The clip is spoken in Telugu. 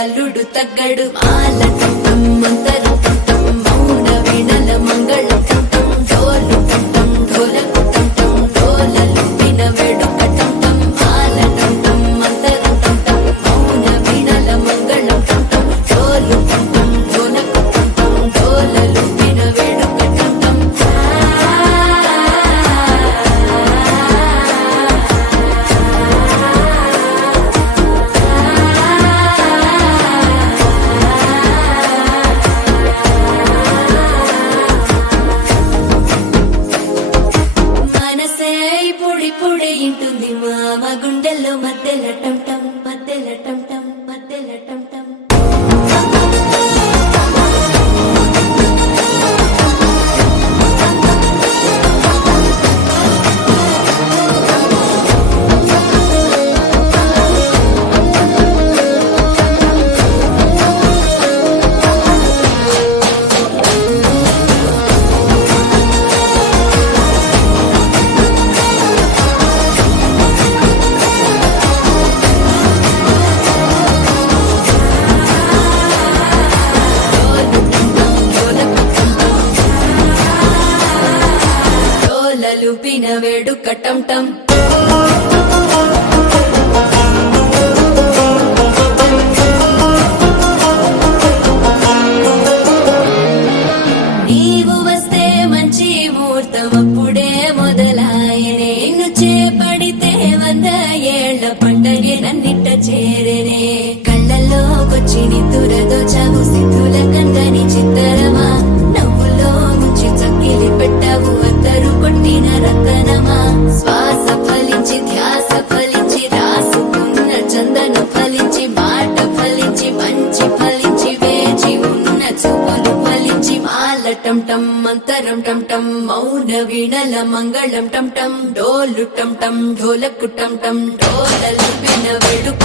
అల్లుడు తగ్గడు మాలటం మంతరం టం మౌన వీణల మంగళం టం డోలు టం ఢోలకు టం డోలలు విన వేడుక టం మాలటం మంతరం టం మౌన వీణల మంగళం టం డోలు టం ఢోలకు టం డోలలు విన వేడుక టం పొడి ఇంటుంది మామ గుండెల్లో మధ్యల టం టం మధ్యల టం టం మధ్యల టం టం లుపిన వేడుక టం టం నీవు వస్తే మంచి ముహూర్తం అప్పుడే మొదలాయనే నిన్ను చేపడితే 100 ఏళ్ల పండగే నన్నిట్ట చేరేనే కళ్ళల్లోకొచ్చి నిద్దురదోచావు సిద్ధుల కందని చిత్తరమా నవ్వులో ముంచి చక్కిలి పెట్టావు అద్దరు కొట్టిన రతనమా శ్వాస ఫలించి ధ్యాస ఫలించి రాసుకున్న చందను ఫలించి మాట ఫలించి మంచి ఫలించి వేచి ఉన్న చూపులు ఫలించి మాలటం టం మంతరం టం టం మౌన వీణల మంగళం టం టం డోలు టం టం ఢోలకు టం టం డోలలు విన వేడుక